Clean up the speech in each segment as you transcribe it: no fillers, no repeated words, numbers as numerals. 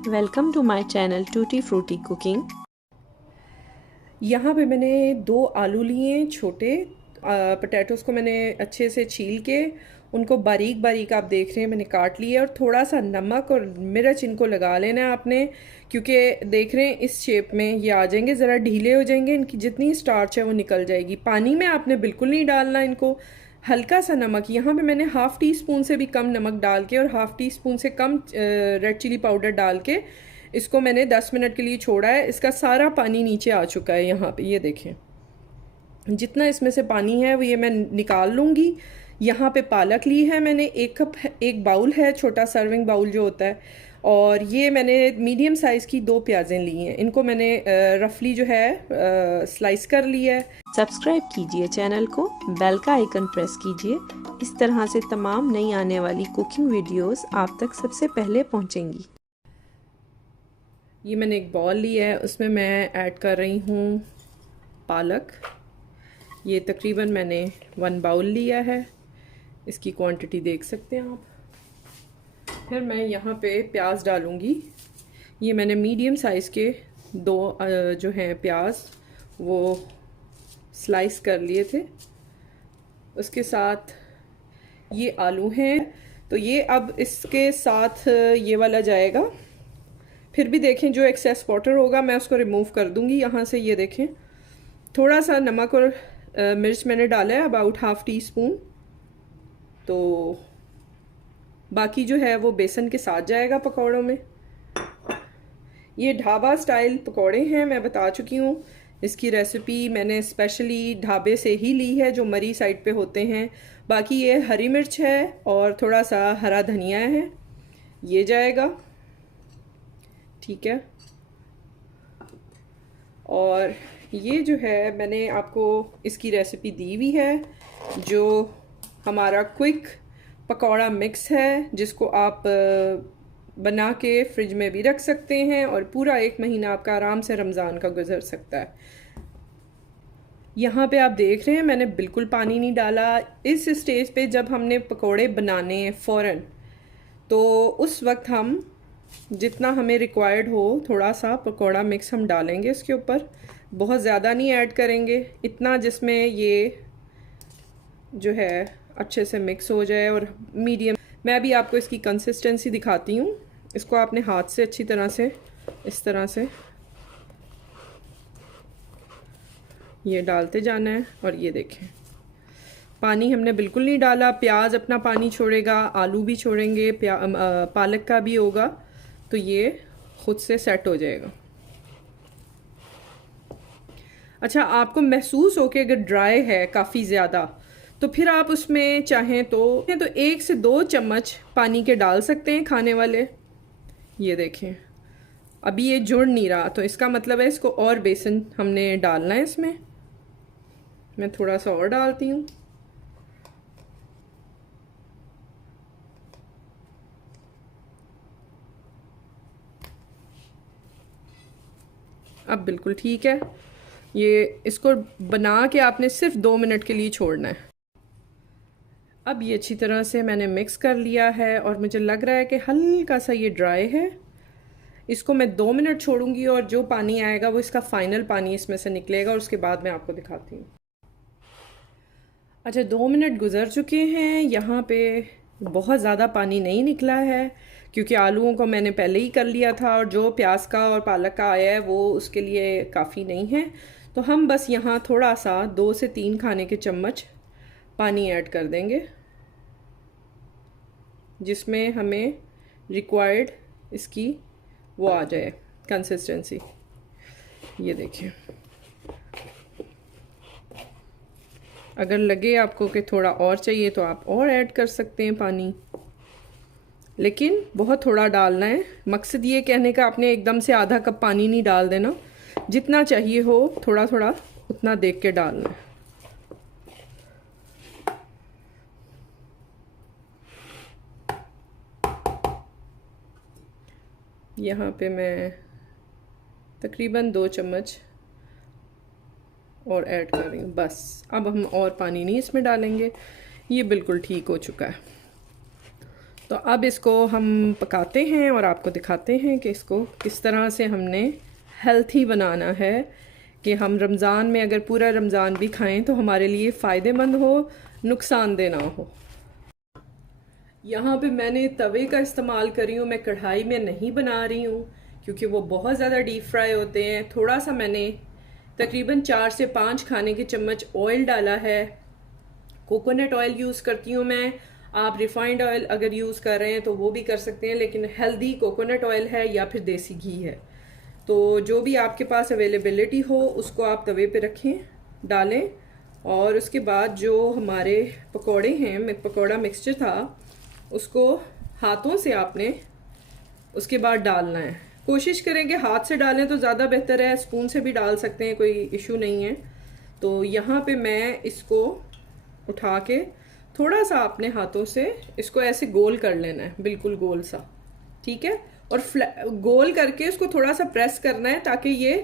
Welcome to my channel tutti frutti cooking. यहाँ पे मैंने 2 आलू लिए छोटे। पोटैटोज़ को मैंने अच्छे से छील के उनको बारीक बारीक आप देख रहे हैं मैंने काट लिए, और थोड़ा सा नमक और मिर्च इनको लगा लेना है आपने, क्योंकि देख रहे हैं इस शेप में ये आ जाएंगे, ज़रा ढीले हो जाएंगे, इनकी जितनी स्टार्च है वो निकल जाएगी। पानी में आपने बिल्कुल नहीं डालना इनको। हल्का सा नमक, यहाँ पे मैंने हाफ़ टी स्पून से भी कम नमक डाल के और हाफ़ टी स्पून से कम रेड चिली पाउडर डाल के इसको मैंने 10 मिनट के लिए छोड़ा है। इसका सारा पानी नीचे आ चुका है। यहाँ पे ये देखें, जितना इसमें से पानी है वो ये मैं निकाल लूँगी। यहाँ पे पालक ली है मैंने, 1 कप, 1 बाउल है, छोटा सर्विंग बाउल जो होता है। और ये मैंने मीडियम साइज़ की 2 प्याज़ें ली हैं, इनको मैंने रफली जो है स्लाइस कर लिया है। सब्सक्राइब कीजिए चैनल को, बेल का आइकन प्रेस कीजिए। इस तरह से तमाम नई आने वाली कुकिंग वीडियोस आप तक सबसे पहले पहुंचेंगी। ये मैंने एक बॉल लिया है, उसमें मैं ऐड कर रही हूँ पालक। ये तकरीबन मैंने 1 बाउल लिया है, इसकी क्वांटिटी देख सकते हैं आप। फिर मैं यहाँ पे प्याज डालूँगी। ये मैंने मीडियम साइज़ के 2 जो हैं प्याज वो स्लाइस कर लिए थे। उसके साथ ये आलू हैं, तो ये अब इसके साथ ये वाला जाएगा। फिर भी देखें जो एक्सेस वाटर होगा मैं उसको रिमूव कर दूंगी यहाँ से। ये देखें, थोड़ा सा नमक और मिर्च मैंने डाला है, अबाउट हाफ़ टी स्पून। तो बाकी जो है वो बेसन के साथ जाएगा पकौड़ों में। ये ढाबा स्टाइल पकौड़े हैं, मैं बता चुकी हूँ। इसकी रेसिपी मैंने स्पेशली ढाबे से ही ली है जो मरी साइड पे होते हैं। बाकी ये हरी मिर्च है और थोड़ा सा हरा धनिया है, ये जाएगा, ठीक है। और ये जो है मैंने आपको इसकी रेसिपी दी हुई है, जो हमारा क्विक पकौड़ा मिक्स है, जिसको आप बना के फ्रिज में भी रख सकते हैं और पूरा 1 महीना आपका आराम से रमज़ान का गुजर सकता है। यहाँ पे आप देख रहे हैं मैंने बिल्कुल पानी नहीं डाला। इस स्टेज पे जब हमने पकोड़े बनाने हैं फ़ौरन, तो उस वक्त हम जितना हमें रिक्वायर्ड हो थोड़ा सा पकौड़ा मिक्स हम डालेंगे इसके ऊपर। बहुत ज़्यादा नहीं ऐड करेंगे, इतना जिसमें ये जो है अच्छे से मिक्स हो जाए और मीडियम। मैं अभी आपको इसकी कंसिस्टेंसी दिखाती हूँ। इसको आपने हाथ से अच्छी तरह से इस तरह से ये डालते जाना है। और ये देखें, पानी हमने बिल्कुल नहीं डाला। प्याज अपना पानी छोड़ेगा, आलू भी छोड़ेंगे, पालक का भी होगा, तो ये खुद से सेट हो जाएगा। अच्छा, आपको महसूस हो कि अगर ड्राई है काफ़ी ज़्यादा, तो फिर आप उसमें चाहें तो 1 से 2 चम्मच पानी के डाल सकते हैं, खाने वाले। ये देखें, अभी ये जुड़ नहीं रहा, तो इसका मतलब है इसको और बेसन हमने डालना है इसमें। मैं थोड़ा सा और डालती हूँ। अब बिल्कुल ठीक है। ये इसको बना के आपने सिर्फ 2 मिनट के लिए छोड़ना है। अब ये अच्छी तरह से मैंने मिक्स कर लिया है और मुझे लग रहा है कि हल्का सा ये ड्राई है। इसको मैं 2 मिनट छोड़ूंगी और जो पानी आएगा वो इसका फाइनल पानी इसमें से निकलेगा, और उसके बाद मैं आपको दिखाती हूँ। अच्छा, 2 मिनट गुजर चुके हैं। यहाँ पे बहुत ज़्यादा पानी नहीं निकला है, क्योंकि आलूओं को मैंने पहले ही कर लिया था, और जो प्याज का और पालक का आया है वो उसके लिए काफ़ी नहीं है। तो हम बस यहाँ थोड़ा सा 2 से 3 खाने के चम्मच पानी ऐड कर देंगे, जिसमें हमें रिक्वायर्ड इसकी वो आ जाए कंसिस्टेंसी। ये देखिए, अगर लगे आपको कि थोड़ा और चाहिए तो आप और ऐड कर सकते हैं पानी, लेकिन बहुत थोड़ा डालना है। मकसद ये कहने का आपने एकदम से आधा कप पानी नहीं डाल देना, जितना चाहिए हो थोड़ा थोड़ा उतना देख के डालना है। यहाँ पे मैं तकरीबन 2 चम्मच और ऐड कर रही हूँ, बस। अब हम और पानी नहीं इसमें डालेंगे, ये बिल्कुल ठीक हो चुका है। तो अब इसको हम पकाते हैं और आपको दिखाते हैं कि इसको किस तरह से हमने हेल्थी बनाना है कि हम रमज़ान में अगर पूरा रमज़ान भी खाएं तो हमारे लिए फ़ायदेमंद हो, नुकसानदेह ना हो। यहाँ पे मैंने तवे का इस्तेमाल कर रही हूँ, मैं कढ़ाई में नहीं बना रही हूँ क्योंकि वो बहुत ज़्यादा डीप फ्राई होते हैं। थोड़ा सा मैंने तकरीबन 4 से 5 खाने के चम्मच ऑयल डाला है। कोकोनट ऑयल यूज़ करती हूँ मैं, आप रिफाइंड ऑयल अगर यूज़ कर रहे हैं तो वो भी कर सकते हैं, लेकिन हेल्दी कोकोनट ऑयल है या फिर देसी घी है। तो जो भी आपके पास अवेलेबिलिटी हो उसको आप तवे पे रखें, डालें, और उसके बाद जो हमारे पकोड़े हैं, पकोड़ा मिक्सचर था, उसको हाथों से आपने उसके बाद डालना है। कोशिश करें कि हाथ से डालें तो ज़्यादा बेहतर है, स्पून से भी डाल सकते हैं, कोई इशू नहीं है। तो यहाँ पे मैं इसको उठा के थोड़ा सा अपने हाथों से इसको ऐसे गोल कर लेना है, बिल्कुल गोल सा, ठीक है। और गोल करके इसको थोड़ा सा प्रेस करना है ताकि ये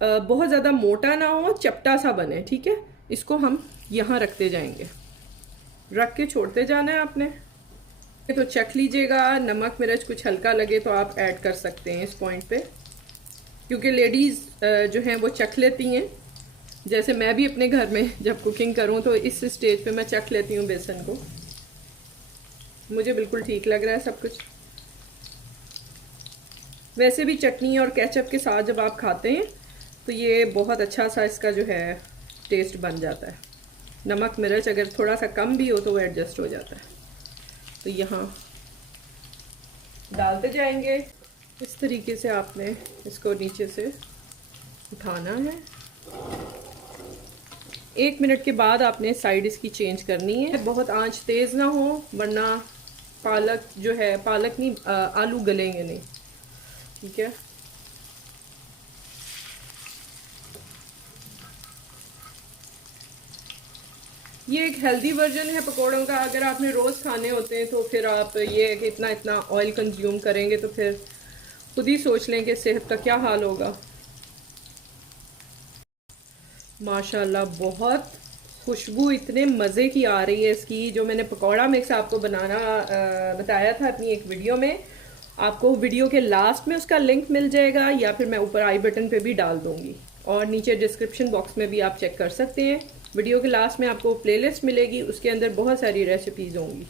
बहुत ज़्यादा मोटा ना हो, चपटा सा बने, ठीक है। इसको हम यहाँ रखते जाएंगे, रख के छोड़ते जाना है आपने। तो चख लीजिएगा, नमक मिर्च कुछ हल्का लगे तो आप ऐड कर सकते हैं इस पॉइंट पे, क्योंकि लेडीज़ जो हैं वो चख लेती हैं। जैसे मैं भी अपने घर में जब कुकिंग करूं तो इस स्टेज पे मैं चख लेती हूँ बेसन को। मुझे बिल्कुल ठीक लग रहा है सब कुछ। वैसे भी चटनी और केचप के साथ जब आप खाते हैं तो ये बहुत अच्छा सा इसका जो है टेस्ट बन जाता है। नमक मिर्च अगर थोड़ा सा कम भी हो तो वो एडजस्ट हो जाता है। तो यहाँ डालते जाएंगे, इस तरीके से आपने इसको नीचे से उठाना है। 1 मिनट के बाद आपने साइड इसकी चेंज करनी है, बहुत आंच तेज़ ना हो वरना पालक जो है, पालक नहीं आलू गलेंगे नहीं, ठीक है। ये एक हेल्दी वर्जन है पकौड़ों का। अगर आपने रोज़ खाने होते हैं तो फिर आप ये कि इतना इतना ऑयल कंज्यूम करेंगे तो फिर खुद ही सोच लें कि सेहत का क्या हाल होगा। माशाल्लाह बहुत खुशबू इतने मज़े की आ रही है इसकी। जो मैंने पकौड़ा मिक्स आपको बनाना बताया था अपनी एक वीडियो में, आपको वीडियो के लास्ट में उसका लिंक मिल जाएगा या फिर मैं ऊपर आई बटन पे भी डाल दूंगी, और नीचे डिस्क्रिप्शन बॉक्स में भी आप चेक कर सकते हैं। वीडियो के लास्ट में आपको प्लेलिस्ट मिलेगी, उसके अंदर बहुत सारी रेसिपीज़ होंगी।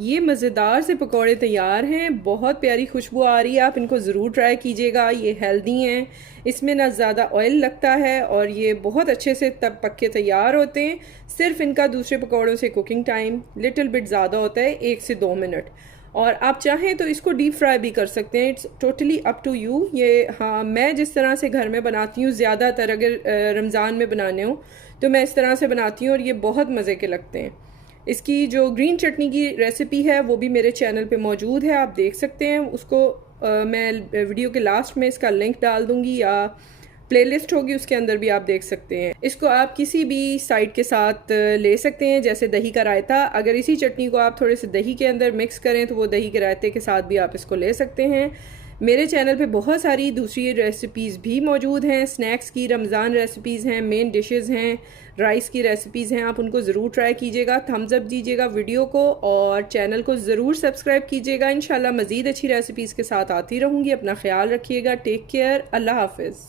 ये मज़ेदार से पकौड़े तैयार हैं, बहुत प्यारी खुशबू आ रही है। आप इनको ज़रूर ट्राई कीजिएगा, ये हेल्दी हैं, इसमें ना ज़्यादा ऑयल लगता है और ये बहुत अच्छे से तब पक के तैयार होते हैं। सिर्फ इनका दूसरे पकौड़ों से कुकिंग टाइम लिटिल बिट ज़्यादा होता है, 1 से 2 मिनट। और आप चाहें तो इसको डीप फ्राई भी कर सकते हैं, it's totally up to you. ये हाँ, मैं जिस तरह से घर में बनाती हूँ, ज़्यादातर अगर रमज़ान में बनाने हो तो मैं इस तरह से बनाती हूँ और ये बहुत मज़े के लगते हैं। इसकी जो ग्रीन चटनी की रेसिपी है वो भी मेरे चैनल पे मौजूद है, आप देख सकते हैं उसको। मैं वीडियो के लास्ट में इसका लिंक डाल दूंगी या प्लेलिस्ट होगी उसके अंदर भी आप देख सकते हैं। इसको आप किसी भी साइड के साथ ले सकते हैं, जैसे दही का रायता। अगर इसी चटनी को आप थोड़े से दही के अंदर मिक्स करें तो वो दही के रायते के साथ भी आप इसको ले सकते हैं। मेरे चैनल पे बहुत सारी दूसरी रेसिपीज़ भी मौजूद हैं, स्नैक्स की, रमज़ान रेसिपीज़ हैं, मेन डिशेज़ हैं, राइस की रेसिपीज़ हैं। आप उनको ज़रूर ट्राई कीजिएगा, थम्स अप दीजिएगा वीडियो को और चैनल को ज़रूर सब्सक्राइब कीजिएगा। इंशाल्लाह मज़ीद अच्छी रेसिपीज़ के साथ आती रहूँगी। अपना ख्याल रखिएगा, टेक केयर, अल्लाह हाफिज़।